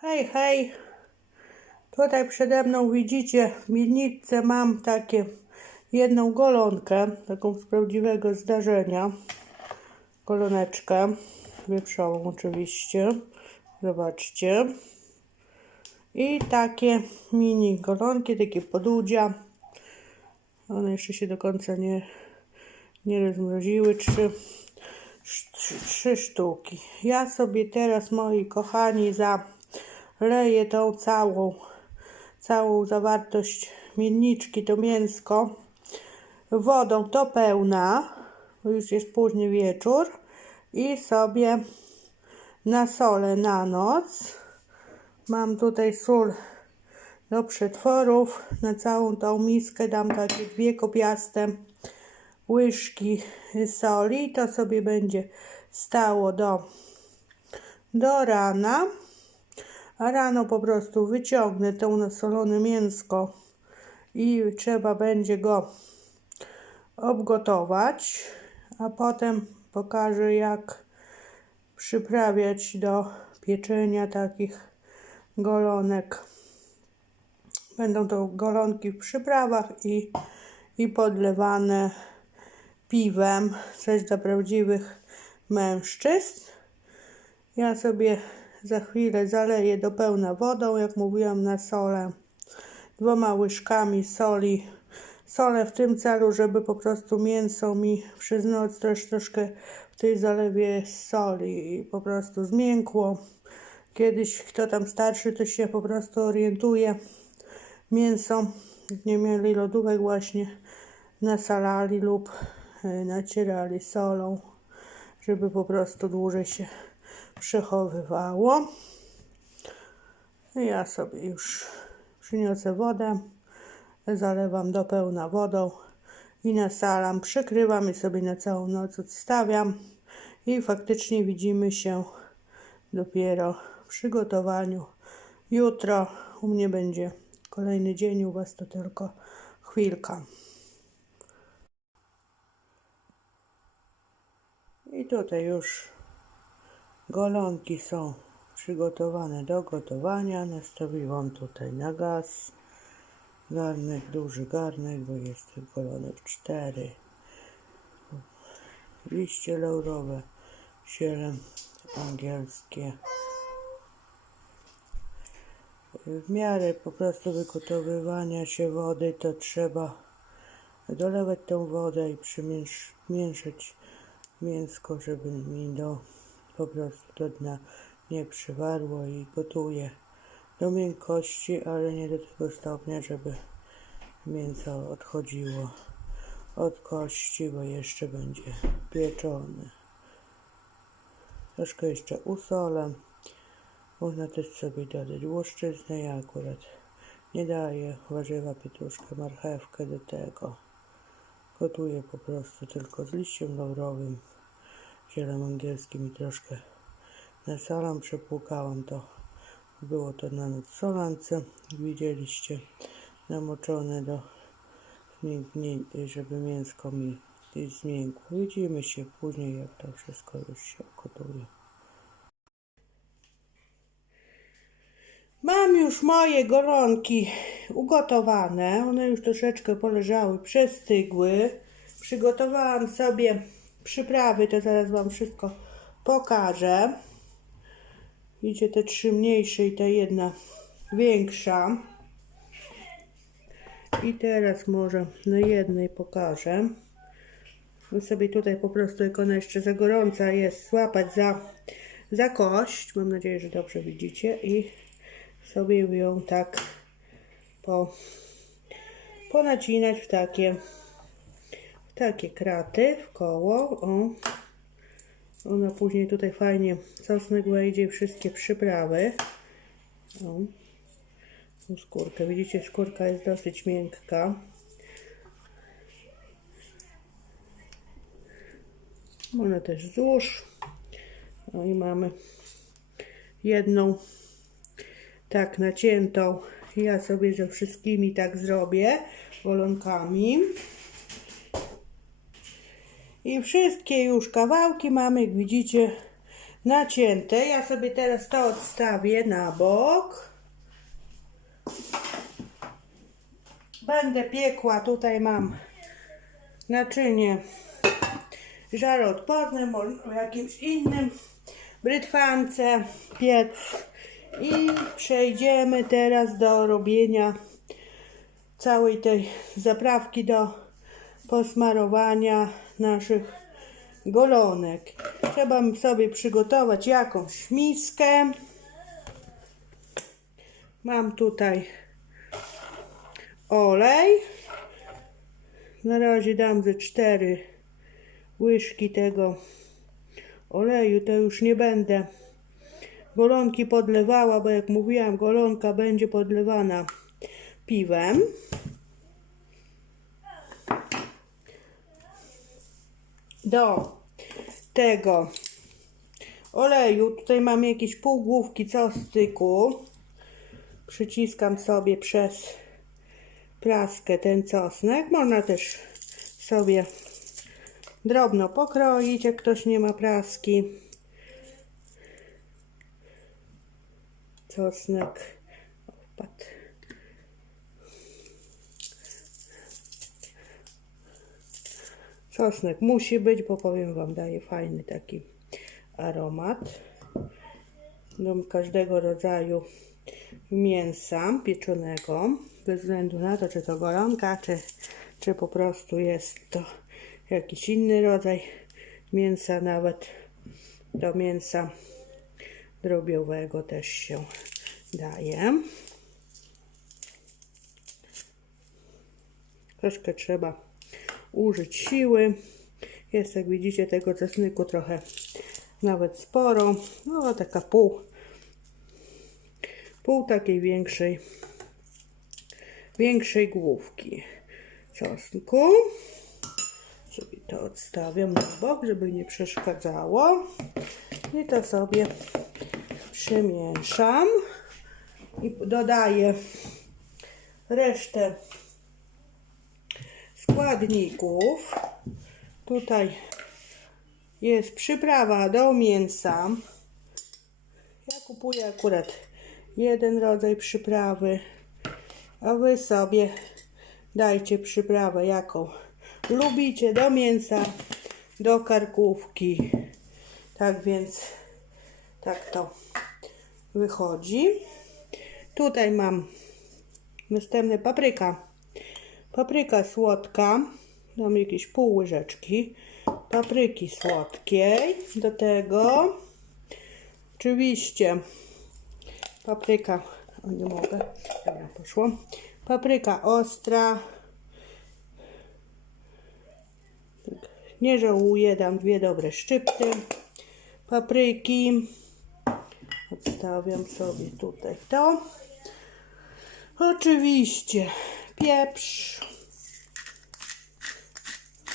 Hej, hej. Tutaj przede mną widzicie w miedniczce mam takie jedną golonkę, taką z prawdziwego zdarzenia. Goloneczkę wieprzową oczywiście. Zobaczcie. I takie mini golonki, takie podudzia. One jeszcze się do końca nie, nie rozmroziły. Trzy, trzy, trzy sztuki. Ja sobie teraz, moi kochani, zaleję tą całą, całą zawartość miedniczki, to mięsko wodą to pełna, już jest późny wieczór i sobie nasolę na noc. Mam tutaj sól do przetworów. Na całą tą miskę dam takie dwie kopiaste łyżki soli. To sobie będzie stało do, do rana. A rano po prostu wyciągnę to nasolone mięsko i trzeba będzie go obgotować, a potem pokażę jak przyprawiać do pieczenia takich golonek. Będą to golonki w przyprawach i, i podlewane piwem, coś dla prawdziwych mężczyzn. Ja sobie za chwilę zaleję do pełna wodą, jak mówiłam, na solę. Dwoma łyżkami soli. Solę w tym celu, żeby po prostu mięso mi przez noc też troszkę w tej zalewie soli i po prostu zmiękło. Kiedyś kto tam starszy, to się po prostu orientuje. Mięso, nie mieli lodówek właśnie, nasalali lub y, nacierali solą, żeby po prostu dłużej się przechowywało. Ja sobie już przyniosę wodę, zalewam do pełna wodą i nasalam, przykrywam i sobie na całą noc odstawiam i faktycznie widzimy się dopiero w przygotowaniu. Jutro u mnie będzie kolejny dzień, u Was to tylko chwilka. I tutaj już golonki są przygotowane do gotowania. Nastawiłam tutaj na gaz. Garnek, duży garnek, bo jest tych golonek cztery. Liście laurowe, siele angielskie. W miarę po prostu wygotowywania się wody to trzeba dolewać tą wodę i przymieszać mięsko, żeby mi do, po prostu do dna nie przywarło i gotuję do miękkości, ale nie do tego stopnia, żeby mięso odchodziło od kości, bo jeszcze będzie pieczone. Troszkę jeszcze usolę. Można też sobie dodać łuszczyznę. Ja akurat nie daję warzywa, pietruszkę, marchewkę do tego. Gotuję po prostu tylko z liściem laurowym, zielem angielskim i troszkę nasalam, przepłukałam to. Było to na solance, widzieliście, namoczone do, żeby mięsko mi zmiękło. Widzimy się później, jak to wszystko już się gotuje. Mam już moje golonki ugotowane. One już troszeczkę poleżały, przestygły. Przygotowałam sobie przyprawy, to zaraz Wam wszystko pokażę. Widzicie te trzy mniejsze i ta jedna większa. I teraz może na jednej pokażę. Wy sobie tutaj po prostu, jak ona jeszcze za gorąca jest, złapać za, za kość. Mam nadzieję, że dobrze widzicie. I sobie ją tak po, ponacinać w takie, takie kraty w koło. O. Ona później tutaj fajnie czosnek wejdzie, wszystkie przyprawy. O. Skórkę. Widzicie, skórka jest dosyć miękka. Można też wzdłuż. No i mamy jedną tak naciętą. Ja sobie ze wszystkimi tak zrobię golonkami. I wszystkie już kawałki mamy, jak widzicie, nacięte. Ja sobie teraz to odstawię na bok. Będę piekła, tutaj mam naczynie żaroodporne, może w jakimś innym brytwance piec. I przejdziemy teraz do robienia całej tej zaprawki do posmarowania naszych golonek. Trzeba sobie przygotować jakąś miskę. Mam tutaj olej. Na razie dam ze cztery łyżki tego oleju. To już nie będę golonki podlewała, bo jak mówiłam, golonka będzie podlewana piwem. Do tego oleju, tutaj mam jakieś pół główki cosstyku. Przyciskam sobie przez praskę ten czosnek. Można też sobie drobno pokroić, jak ktoś nie ma praski. Czosnek wpadł. Czosnek musi być, bo powiem Wam, daje fajny taki aromat do każdego rodzaju mięsa pieczonego, bez względu na to, czy to golonka, czy, czy po prostu jest to jakiś inny rodzaj mięsa, nawet do mięsa drobiowego też się daje. Troszkę trzeba użyć siły. Jest, jak widzicie, tego czosnku trochę nawet sporo. No, taka pół, pół takiej większej, większej główki czosnku. Sobie to odstawiam na bok, żeby nie przeszkadzało. I to sobie przemieszam i dodaję resztę składników. Tutaj jest przyprawa do mięsa. Ja kupuję akurat jeden rodzaj przyprawy, a wy sobie dajcie przyprawę jaką lubicie do mięsa, do karkówki. Tak więc tak to wychodzi. Tutaj mam następne papryka. Papryka słodka. Dam jakieś pół łyżeczki papryki słodkiej. Do tego oczywiście papryka, o nie mogę, dobra poszło. Papryka ostra. Tak, Nie żałuję, dam dwie dobre szczypty papryki. Odstawiam sobie tutaj to. Oczywiście pieprz.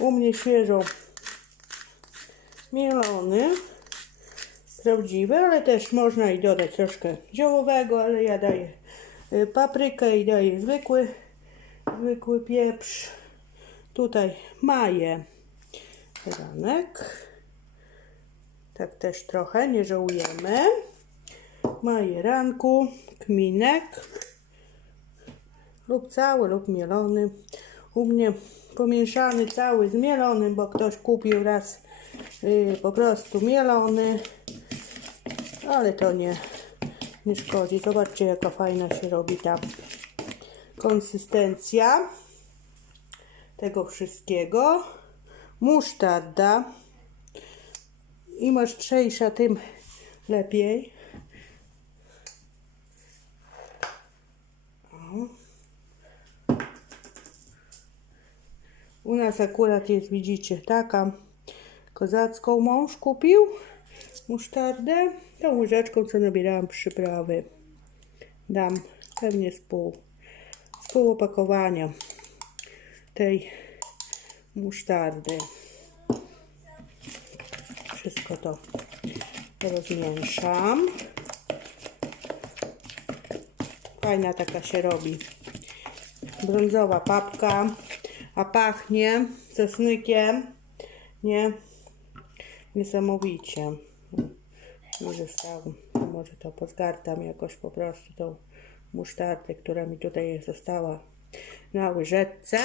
U mnie świeżo mielony. Prawdziwy, ale też można i dodać troszkę ziołowego, ale ja daję y, paprykę i daję zwykły, zwykły pieprz. Tutaj maję ranek. Tak też trochę, nie żałujemy. Majeranku, kminek lub cały lub mielony. U mnie pomieszany cały z mielonym, bo ktoś kupił raz yy, po prostu mielony, ale to nie, nie szkodzi. Zobaczcie jaka fajna się robi ta konsystencja tego wszystkiego. Musztarda. Im ostrzejsza, tym lepiej. U nas akurat jest, widzicie, taka kozacką mąż kupił musztardę. Tą łyżeczką, co nabierałam przyprawy. Dam pewnie z pół, z pół opakowania tej musztardy. Wszystko to rozmieszam. Fajna taka się robi brązowa papka, a pachnie czosnkiem, nie? Niesamowicie. zostało. To może to pozgartam jakoś po prostu tą musztardę, która mi tutaj została na łyżeczce.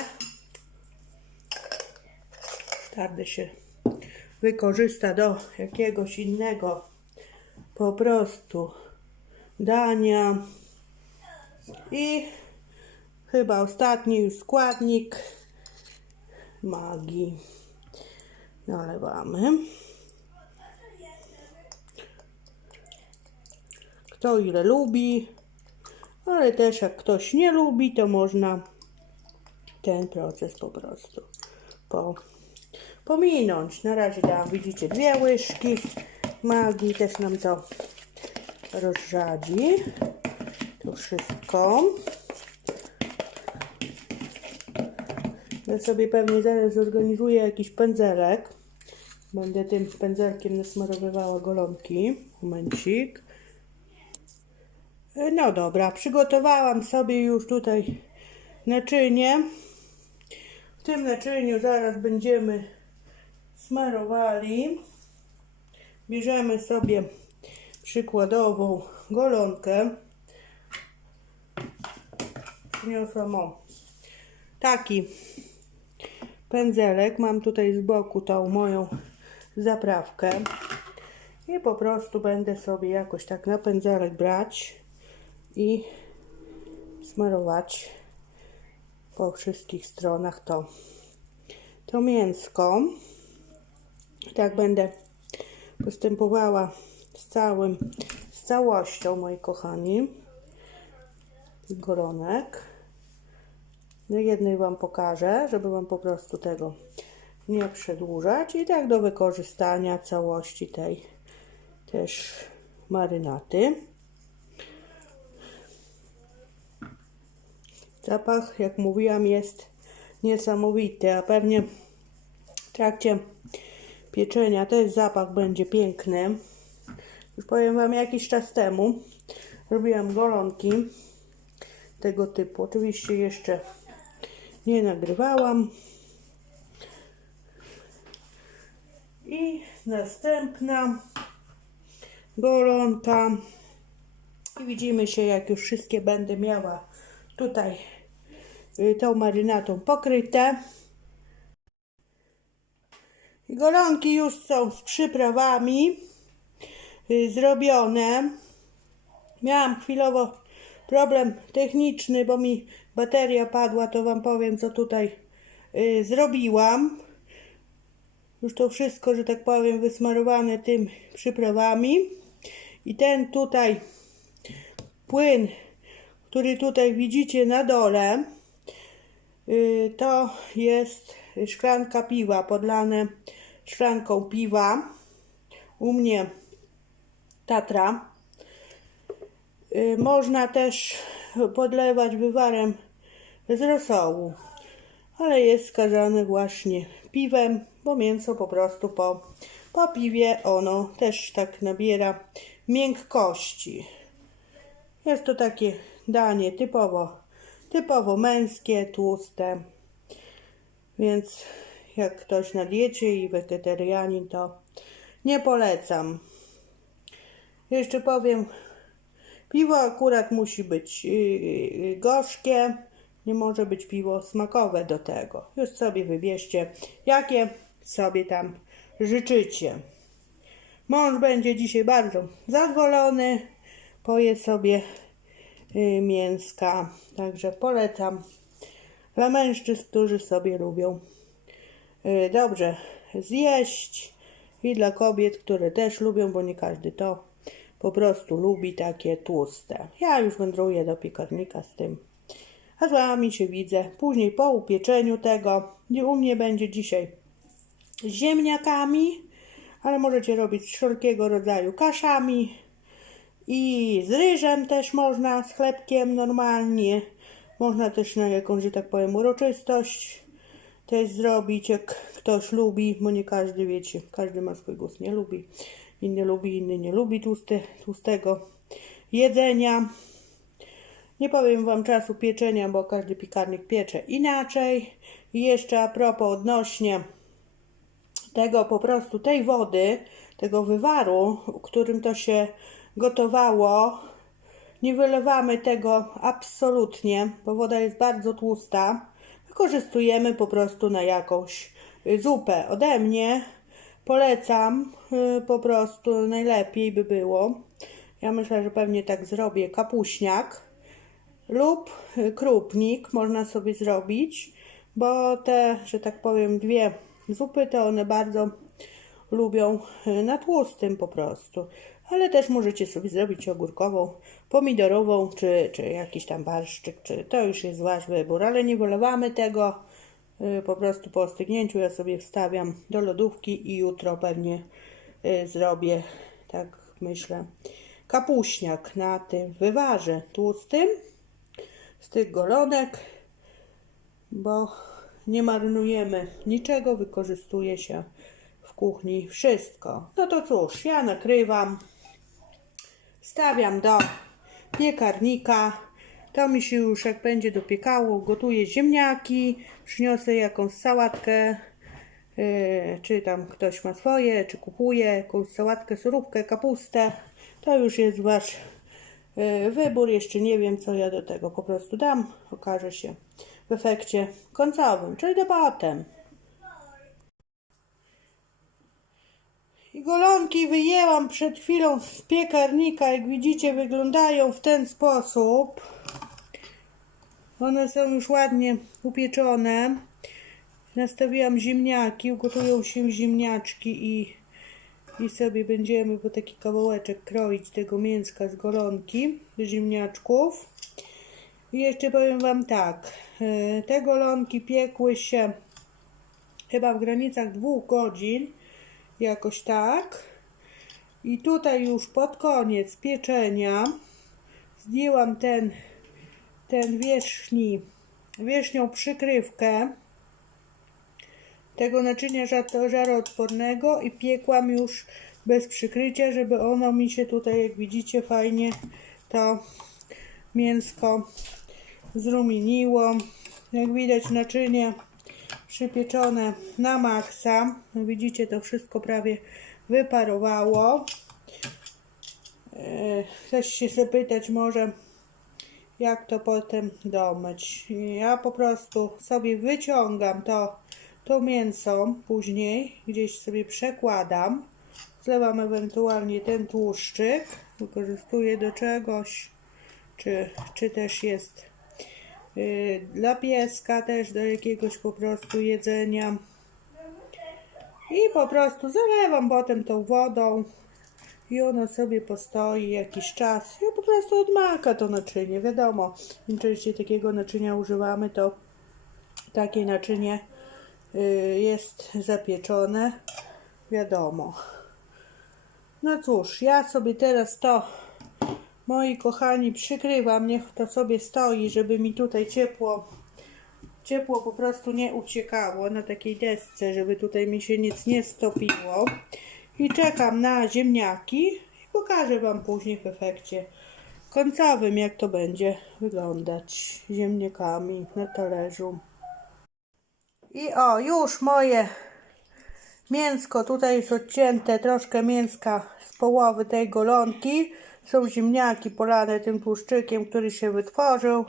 Musztardę się wykorzysta do jakiegoś innego po prostu dania. I chyba ostatni już składnik magii. Nalewamy. Kto ile lubi, ale też jak ktoś nie lubi, to można ten proces po prostu po, pominąć. Na razie dam, widzicie, dwie łyżki magii, też nam to rozrzadzi. To wszystko. Ja sobie pewnie zaraz zorganizuję jakiś pędzelek. Będę tym pędzelkiem nasmarowywała golonki. Momencik. No dobra, przygotowałam sobie już tutaj naczynie. W tym naczyniu zaraz będziemy smarowali. Bierzemy sobie przykładową golonkę. Przyniosłam o taki pędzelek. Mam tutaj z boku tą moją zaprawkę. I po prostu będę sobie jakoś tak na pędzelek brać i smarować po wszystkich stronach to, to mięsko. Tak będę postępowała z całym, z całością, moi kochani, goronek. No jednej Wam pokażę, żeby Wam po prostu tego nie przedłużać i tak do wykorzystania całości tej też marynaty. Zapach, jak mówiłam, jest niesamowity, a pewnie w trakcie pieczenia też zapach będzie piękny. Już powiem Wam, jakiś czas temu robiłam golonki tego typu. Oczywiście jeszcze nie nagrywałam. I następna golonka. I widzimy się, jak już wszystkie będę miała tutaj y, tą marynatą pokryte. Golonki już są z przyprawami y, zrobione. Miałam chwilowo problem techniczny, bo mi bateria padła, to Wam powiem, co tutaj y, zrobiłam. Już to wszystko, że tak powiem, wysmarowane tym przyprawami. I ten tutaj płyn, który tutaj widzicie na dole, y, to jest szklanka piwa, podlane szklanką piwa. U mnie Tatra. Y, Można też podlewać wywarem z rosołu, ale jest skażony właśnie piwem, bo mięso po prostu po, po piwie ono też tak nabiera miękkości. Jest to takie danie typowo, typowo męskie, tłuste, więc jak ktoś na diecie i wegetarianin, to nie polecam. Jeszcze powiem, piwo akurat musi być yy, gorzkie, nie może być piwo smakowe do tego. Już sobie wybierzcie, jakie sobie tam życzycie. Mąż będzie dzisiaj bardzo zadowolony, poje sobie mięska, także polecam dla mężczyzn, którzy sobie lubią dobrze zjeść i dla kobiet, które też lubią, bo nie każdy to po prostu lubi takie tłuste. Ja już wędruję do piekarnika z tym. A z wami się widzę później po upieczeniu tego. Nie u mnie będzie dzisiaj ziemniakami, ale możecie robić wszelkiego rodzaju kaszami i z ryżem też można, z chlebkiem normalnie. Można też na jakąś, że tak powiem, uroczystość też zrobić, jak ktoś lubi, bo nie każdy, wiecie, każdy ma swój gust, nie lubi. Inny lubi, inny nie lubi tłuste, tłustego jedzenia. Nie powiem Wam czasu pieczenia, bo każdy piekarnik piecze inaczej. I jeszcze a propos odnośnie tego po prostu tej wody, tego wywaru, którym to się gotowało. Nie wylewamy tego absolutnie, bo woda jest bardzo tłusta. Wykorzystujemy po prostu na jakąś zupę. Ode mnie polecam y, po prostu najlepiej by było. Ja myślę, że pewnie tak zrobię kapuśniak lub y, krupnik można sobie zrobić, bo te, że tak powiem, dwie zupy to one bardzo lubią y, na tłustym po prostu. Ale też możecie sobie zrobić ogórkową, pomidorową, czy, czy jakiś tam barszczyk, czy to już jest wasz wybór, ale nie wylewamy tego. Y, Po prostu po ostygnięciu ja sobie wstawiam do lodówki i jutro pewnie y, zrobię, tak myślę, kapuśniak na tym wywarze tłustym z tych golonek, bo nie marnujemy niczego, wykorzystuje się w kuchni wszystko. No to cóż, ja nakrywam, stawiam do piekarnika. To mi się już jak będzie dopiekało, gotuję ziemniaki, przyniosę jakąś sałatkę, yy, czy tam ktoś ma swoje, czy kupuje jakąś sałatkę, surówkę, kapustę. To już jest wasz yy, wybór. Jeszcze nie wiem, co ja do tego po prostu dam. Okaże się w efekcie końcowym, czyli debatem. I golonki wyjęłam przed chwilą z piekarnika. Jak widzicie, wyglądają w ten sposób. One są już ładnie upieczone. Nastawiłam ziemniaki, ugotują się ziemniaczki i, i sobie będziemy po taki kawałeczek kroić tego mięska z golonki, ziemniaczków. I jeszcze powiem Wam tak, e, te golonki piekły się chyba w granicach dwóch godzin, jakoś tak. I tutaj już pod koniec pieczenia zdjęłam ten, ten wierzchni, wierzchnią przykrywkę tego naczynia żar- żaroodpornego i piekłam już bez przykrycia, żeby ono mi się tutaj, jak widzicie, fajnie to mięsko zrumieniło. Jak widać naczynie przypieczone na maksa. Jak widzicie to wszystko prawie wyparowało. E, Ktoś się zapytać może jak to potem domyć. Ja po prostu sobie wyciągam to, to mięso później, gdzieś sobie przekładam. Zlewam ewentualnie ten tłuszczyk, wykorzystuję do czegoś, czy, czy też jest y, dla pieska, też do jakiegoś po prostu jedzenia. I po prostu zalewam potem tą wodą i ono sobie postoi jakiś czas i prostu odmaka to naczynie. Wiadomo, im częściej takiego naczynia używamy, to takie naczynie y, jest zapieczone. Wiadomo. No cóż, ja sobie teraz to, moi kochani, przykrywam. Niech to sobie stoi, żeby mi tutaj ciepło, ciepło po prostu nie uciekało na takiej desce, żeby tutaj mi się nic nie stopiło. I czekam na ziemniaki i pokażę Wam później w efekcie końcowym, jak to będzie wyglądać ziemniakami na talerzu. I o, już moje mięsko tutaj jest odcięte, troszkę mięska z połowy tej golonki. Są ziemniaki polane tym tłuszczykiem, który się wytworzył.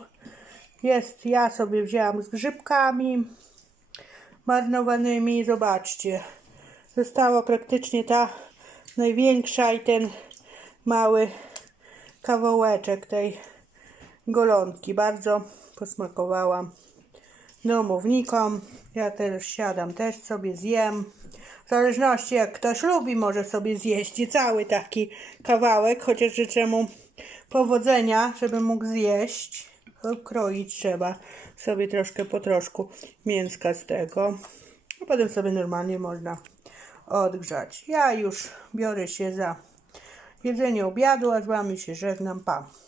Jest, ja sobie wzięłam z grzybkami marynowanymi. Zobaczcie, została praktycznie ta największa i ten mały kawałeczek tej golonki. Bardzo posmakowała domownikom. Ja też siadam, też sobie zjem. W zależności jak ktoś lubi, może sobie zjeść cały taki kawałek, chociaż życzę mu powodzenia, żeby mógł zjeść. Kroić trzeba sobie troszkę po troszku mięska z tego. A potem sobie normalnie można odgrzać. Ja już biorę się za jedzenie obiadu, a z Wami się żegnam. Pa!